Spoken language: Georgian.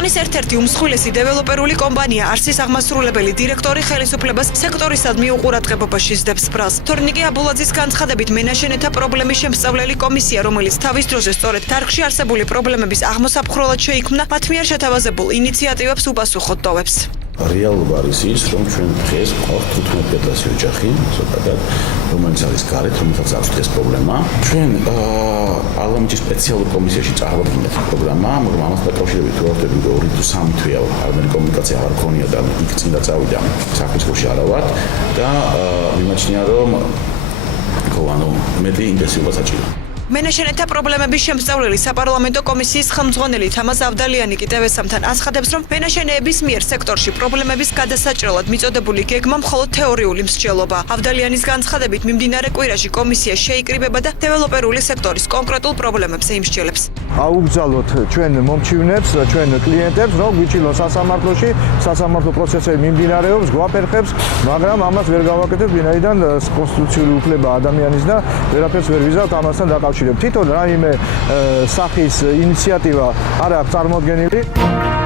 ქვეყნის ერთ-ერთი უმსხვილესი დეველოპერული კომპანია არსის აღმასრულებელი დირექტორი ხელისუფლებას სექტორისადმი უყურადღებობაში სდებს ბრალს. თორნიკე აბულაძის განცხადებით მენაშენეთა პრობლემის შემსწავლელი კომისია, რომელიც თავის დროზე სწორედ დარგში არსებული პრობლემების აღმოსაფხროლად შეიქმნა, მათ მიერ შეთავაზებულ ინიციატივებს უპასუხოდ ტოვებს. რეალობა არის ის, რომ ჩვენ დღეს გვყავს 15,000 ოჯახი, ზოგადად, რომელიც არის გარეთ, რომელსაც აქვს დღეს პრობლემა. ჩვენ პარლამენტის სპეციალურ კომისიაში წარვადგინეთ პროგრამა, მაგრამ ამას დაკავშირებით ვარდები 2 თუ 3 თვეა არამედ კომუნიკაცია არ ქონია და იქ წინ და წავიდა საქმისხლოში არა ვარ და მიმაჩნია რომ მეტი ინტენსივობა საჭიროა. მენაშენეთა პრობლემების შემსწავლელი საპარლამენტო კომისიის ხელმძღვანელი თამაზ ავდალიანი კი ტევესამთან აცხადებს, რომ მენაშენეების მიერ სექტორში პრობლემების გადასაჭრელად მიწოდებული გეგმა მხოლოდ თეორიული მსჯელობა. ავდალიანის განცხადებით, მიმდინარე კვირაში კომისია შეიკრიბება და დეველოპერული სექტორის კონკრეტულ პრობლემებს ეიმსჯელებს. აუგზავნოთ ჩვენ მომჩივნებს, ჩვენ კლიენტებს, რომ გვიჩილოს სასამართლოში, სასამართლო პროცესები მიმდინარეობს, გვაფერხებს, მაგრამ ამას ვერ გავაკეთებთ, ვინაიდან კონსტიტუციური უფლება ადამიანის და ვერაფერს ვერ ვიზავთ ამასთან დაკავშირებით. თვითონ რაიმე სახის ინიციატივა არ აქვს წარმოდგენილი.